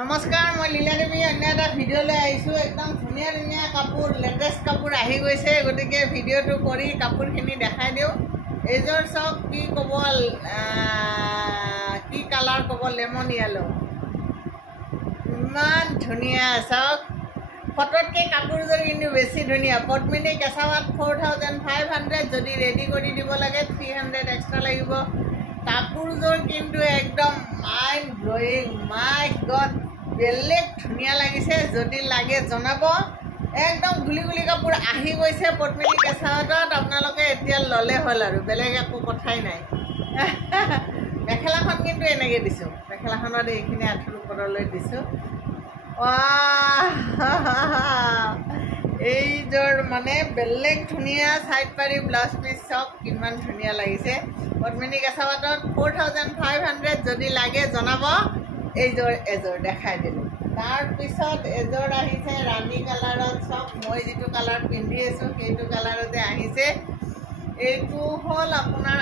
नमस्कार मैं लीला देवी अन्य एटा भिडिओ ले आइसु एकदम धुनिया धुनिया कापुर लेटेस्ट कापुर आहि गइसे गटिके भिडिओ तो करी कापुर खिनि देखाइ दिउ एजर सब की कबल की कलर कबल लेमन येलो इमान धुनिया सब फटोट के कापुर जर किनु बेसी धुनिया पद्मिनी केसावात 4500 जदि रेडी करि दिबो लागे 300 एक्स्ट्रा लागिबो कापुरजोर किन्तु एकदम माइंड ब्लोइंग माय गॉड बेलेग धुनिया लागिसे जदि लागे जनाबो एकदम गुली गुली कापुर आहि गइसे पद्मिनी केसावात आपनालोके एतिया लले हल आरो बेलेग एको কথাই নাই मेखेलाखन किन्तु एनेगे दिसु मेखेलाखनत एखिनि आठुर उपरলৈ दिसु এইজৰ মানে বেলেগ ধুনিয়া সাইড পাৰি ব্লাউজ পিস সব কিমান ধুনিয়া লাগিছে পদ্মিনী কেসাৱাতত 4500 যদি লাগে জনাব এইজৰ এজৰ দেখাই দিলো তাৰ পিছত এজৰ আহিছে ৰাণী কালাৰত সব মই যেটো কালাৰ পিন্ধি আছো সেইটো কালাৰতে আহিছে এইটো হল আপোনাৰ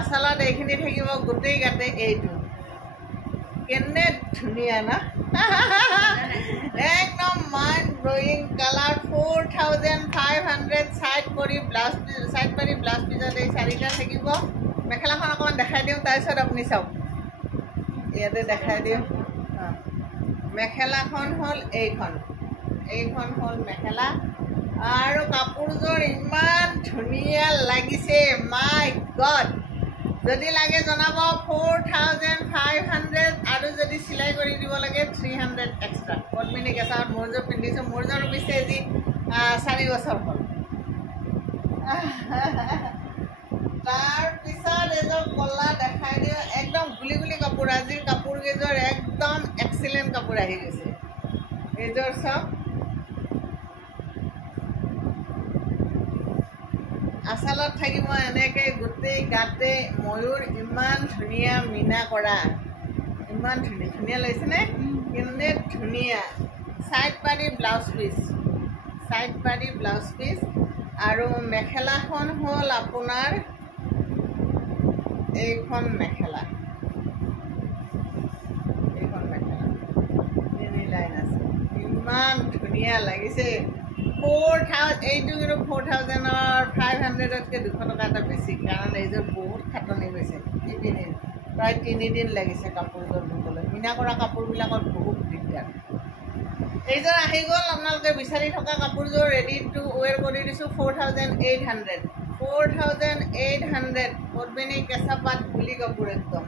আসালত এইখিনি থাকিব গুটেই গাতে এইটো কেনে ধুনিয়া না एकदम माइंड ब्लोइंग कलर 4500 साइड परि ब्लाउज साइड परि ब्लाउज पिजत এই চাৰিটা থাকিব মেখেলাখন অকমান দেখাই দিও তাৰ পিছত আপুনি চাওক ইয়াতে দেখাই দিও মেখেলাখন হল এইখন হল মেখেলা আৰু কাপোৰজোৰ ইমান ধুনিয়া লাগিছে মাই গড যদি লাগে জনাব 4500 আৰু যদি সিলাই কৰি দিব লাগে 300 এক্সট্ৰা পদ্মিনী কেসাৱাত মোৰজৰ পিন্ধিছো মোৰজৰ পিছে আজি 4 বছৰ হ'ল তাৰ পিছত এজৰ কলা দেখাই দিও একদম গুলি গুলি কাপোৰ আজিৰ কাপোৰ গেজৰ একদম এক্সিলেন্ট কাপোৰ আহি গৈছে এজৰ সব আসালত থাকিব এনেকে গুটেই গাতে ময়ূৰ ইমান ধুনিয়া মিনা কৰা ইমান ধুনিয়া লাগিছে নে কিনে ধুনিয়া সাইড পাৰি ব্লাউজ পিস আৰু মেখেলাখন হল আপোনাৰ এইখন মেখেলা তিনি লাইন আছে ইমান ধুনিয়া লাগিছে 4000 4500 के 200 टका এটা বেছি কাৰণ এইজৰ বহুত খাটনি হৈছে তিনিদিন প্ৰায় 3 দিন লাগিছে কাপোৰজোৰ ধুবলৈ মিনা কৰা কাপোৰবিলাকত বহুত দিগদাৰ এইজৰ আহি গ'ল আপোনালোকে বিচাৰি থকা কাপোৰজোৰ ৰেডি টু ওৱেৰ কৰি দিছো 4800 পদ্মিনী কেঁচাপাত গুলি কাপোৰ একদম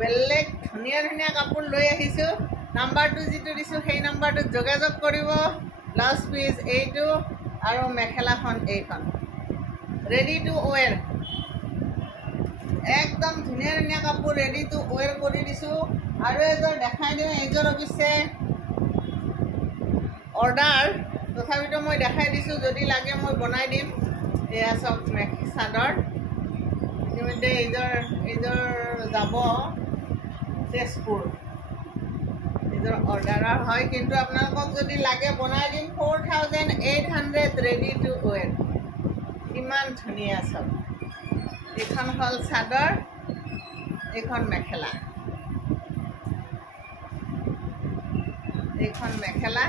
বেলেগ ধুনিয়া ধুনিয়া কাপোৰ লৈ আহিছো নাম্বাৰটো যিটো দিছো সেই নাম্বাৰটো যোগাযোগ কৰিব ब्लाउज पिस এইটো আৰু মেখেলাখন এইখন ৰেডি টু ওৱেৰ একদম ধুনিয়া ধুনিয়া কাপোৰ ৰেডি টু ওৱেৰ কৰি দিছো আৰু এজৰ দেখাই দিও এইজৰ অৱশ্যে অৰ্ডাৰ তথাপিতো মই দেখাই দিছো যদি লাগে মই বনাই দিম এয়া সব চাদৰ ইতিমধ্যে এইজৰ যাব তেজপুৰ অর্ডার হয় কিন্তু আপনাদের যদি লাগে বনাই দিম 4800 রেডি টু ওয়ের ইমান ধুনিয়া সব এখন হল চাদর এখন মেখেলা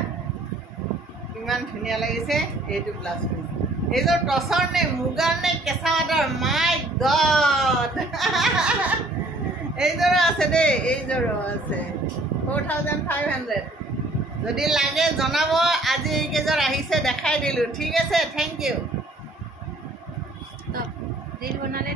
ইমান ধুনিয়া লাগিছে এইটো ব্লাউজ পিস এইজৰ টসৰ নে মুগাৰ নে কেঁচাৱাতৰ মাই গড এইজৰ আছে দে এইজৰ আছে 4500 যদি লাগে জনাব আজি এই কেজৰ আহিছে দেখাই দিলো ঠিক আছে থ্যাংক ইউ তো ৰিল বানালে